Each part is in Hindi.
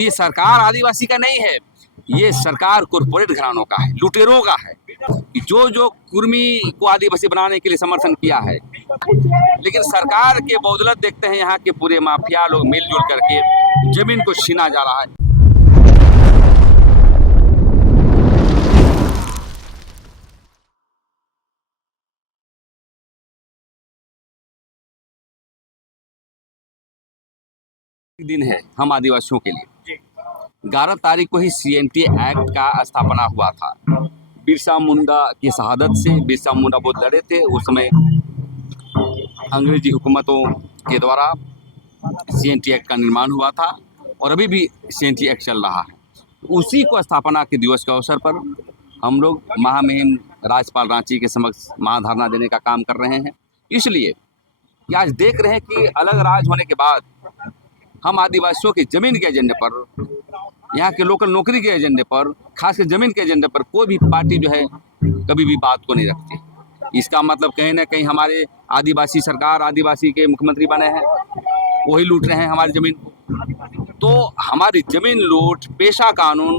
ये सरकार आदिवासी का नहीं है, ये सरकार कॉर्पोरेट घरानों का है, लुटेरों का है। जो जो कुर्मी को आदिवासी बनाने के लिए समर्थन किया है, लेकिन सरकार के बदौलत देखते हैं यहाँ के पूरे माफिया लोग मिलजुल करके जमीन को छीना जा रहा है। दिन है हम आदिवासियों के लिए। 11 तारीख को ही CNT एक्ट का स्थापना हुआ था। बिरसा मुंडा की शहादत से बिरसा मुंडा बहुत लड़े थे। उस समय अंग्रेजी हुकूमतों के द्वारा CNT एक्ट का निर्माण हुआ था और अभी भी CNT एक्ट चल रहा है। उसी को स्थापना के दिवस के अवसर पर हम लोग महामहिम राज्यपाल रांची के समक्ष महाधरना देने का काम कर रहे हैं। इसलिए कि आज देख रहे हैं कि अलग राज्य होने के बाद हम आदिवासियों के ज़मीन के एजेंडे पर, यहाँ के लोकल नौकरी के एजेंडे पर, खासकर ज़मीन के एजेंडे पर कोई भी पार्टी जो है कभी भी बात को नहीं रखती। इसका मतलब कहीं ना कहीं हमारे आदिवासी सरकार, आदिवासी के मुख्यमंत्री बने हैं, वही लूट रहे हैं हमारी ज़मीन को। तो हमारी ज़मीन लूट, पेशा कानून,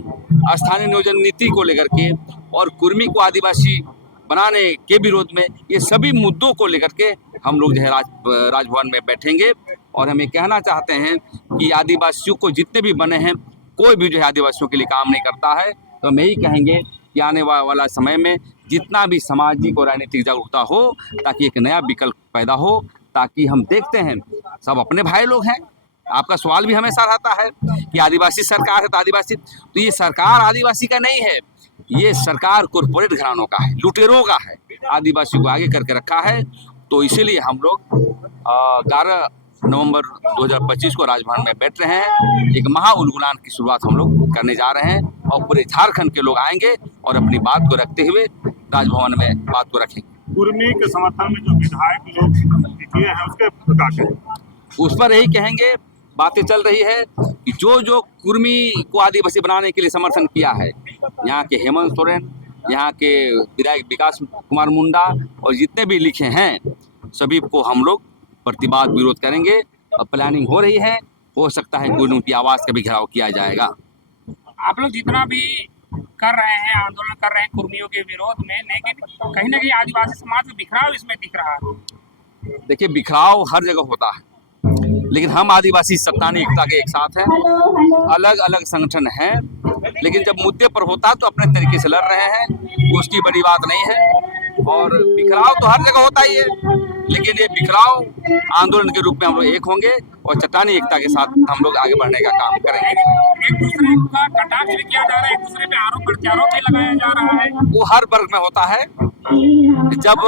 स्थानीय नियोजन नीति को लेकर के और कुर्मी को आदिवासी बनाने के विरोध में, ये सभी मुद्दों को लेकर के हम लोग जो है राजभवन में बैठेंगे। और हम ये कहना चाहते हैं कि आदिवासियों को जितने भी बने हैं, कोई भी जो है आदिवासियों के लिए काम नहीं करता है। तो हम यही कहेंगे कि आने वाला समय में जितना भी सामाजिक और राजनीतिक जागरूकता हो, ताकि एक नया विकल्प पैदा हो, ताकि हम देखते हैं सब अपने भाई लोग हैं। आपका सवाल भी हमेशा रहता है कि आदिवासी सरकार है तो आदिवासी, तो ये सरकार आदिवासी का नहीं है, ये सरकार कॉर्पोरेट घरानों का है, लुटेरों का है। आदिवासी को आगे करके रखा है। तो इसीलिए हम लोग 11 नवंबर 2025 को राजभवन में बैठ रहे हैं। एक महा उलगुलान की शुरुआत हम लोग करने जा रहे हैं और पूरे झारखंड के लोग आएंगे और अपनी बात को रखते हुए राजभवन में बात को रखेंगे। कुर्मी के समर्थन में जो विधायक लोग किए हैं उसके क्या कहें? उस पर यही कहेंगे, बातें चल रही है कि जो जो कुर्मी को आदिवासी बनाने के लिए समर्थन किया है, यहाँ के हेमंत सोरेन, यहाँ के विधायक विकास कुमार मुंडा और जितने भी लिखे हैं, सभी को हम लोग प्रतिवाद विरोध करेंगे। और प्लानिंग हो रही है, हो सकता है कोई उनकी आवाज़ का भी घेराव किया जाएगा। आप लोग जितना भी कर रहे हैं, आंदोलन कर रहे हैं कुर्मियों के विरोध में, लेकिन कहीं ना कहीं आदिवासी समाज का बिखराव इसमें दिख रहा है। देखिए, बिखराव हर जगह होता है, लेकिन हम आदिवासी सत्तानी एकता के एक साथ हैं। अलग अलग संगठन हैं, लेकिन जब मुद्दे पर होता है तो अपने तरीके से लड़ रहे हैं, उसकी बड़ी बात नहीं है। और बिखराव तो हर जगह होता ही है, लेकिन ये बिखराव आंदोलन के रूप में हम लोग एक होंगे और चट्टानी एकता के साथ हम लोग आगे बढ़ने का काम करेंगे। एक दूसरे का कटाक्ष भी किया जा रहा है, एक दूसरे पे आरोप प्रत्यारोप भी लगाया जा रहा है। वो हर वर्ग में होता है। जब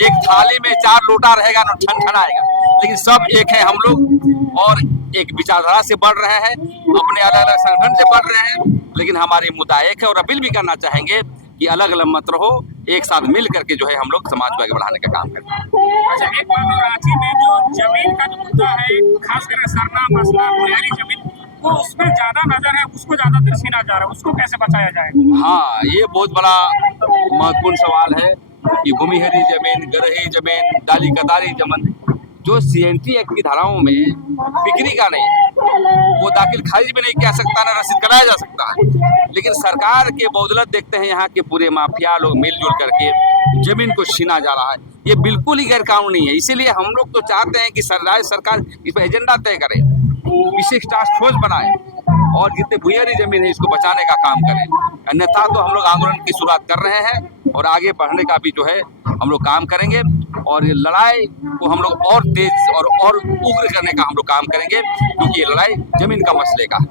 एक थाली में 4 लोटा रहेगा ना, ठन आएगा, लेकिन सब एक है हम लोग और एक विचारधारा से बढ़ रहे हैं, अपने अलग अलग संगठन से बढ़ रहे हैं, लेकिन हमारी मुद्दा एक है। और अपील भी करना चाहेंगे कि अलग अलग मत रहो, एक साथ मिल करके जो है हम लोग समाज को आगे बढ़ाने का काम करते हैं। अच्छा, एक बात और, रांची में जो जमीन का जो मुद्दा है, खासकर सरना मसला बुनियादी जमीन, वो उसमें ज्यादा नजर है, उसको ज्यादातर छीना जा रहा है, उसको कैसे बचाया जाएगा? हाँ, ये बहुत बड़ा महत्वपूर्ण सवाल है कि भूमिहरी जमीन, गरही जमीन, डाली कतारी जमीन जो CNT एक्ट की धाराओं में बिक्री का नहीं, वो दाखिल खारिज भी नहीं किया सकता, ना रसीद कराया जा सकता है। लेकिन सरकार के बदौलत देखते हैं यहाँ के पूरे माफिया लोग मिलजुल करके जमीन को छीना जा रहा है। ये बिल्कुल ही गैरकानूनी है। इसीलिए हम लोग तो चाहते हैं कि राज्य सरकार इस पर एजेंडा तय करे, विशेष टास्क फोर्स बनाए और जितने भूमिहरी जमीन है इसको बचाने का काम करें। अन्यथा तो हम लोग आंदोलन की शुरुआत कर रहे हैं और आगे बढ़ने का भी जो है हम लोग काम करेंगे और ये लड़ाई को हम लोग और तेज और उग्र करने का हम लोग काम करेंगे, क्योंकि ये लड़ाई जमीन का मसले का है।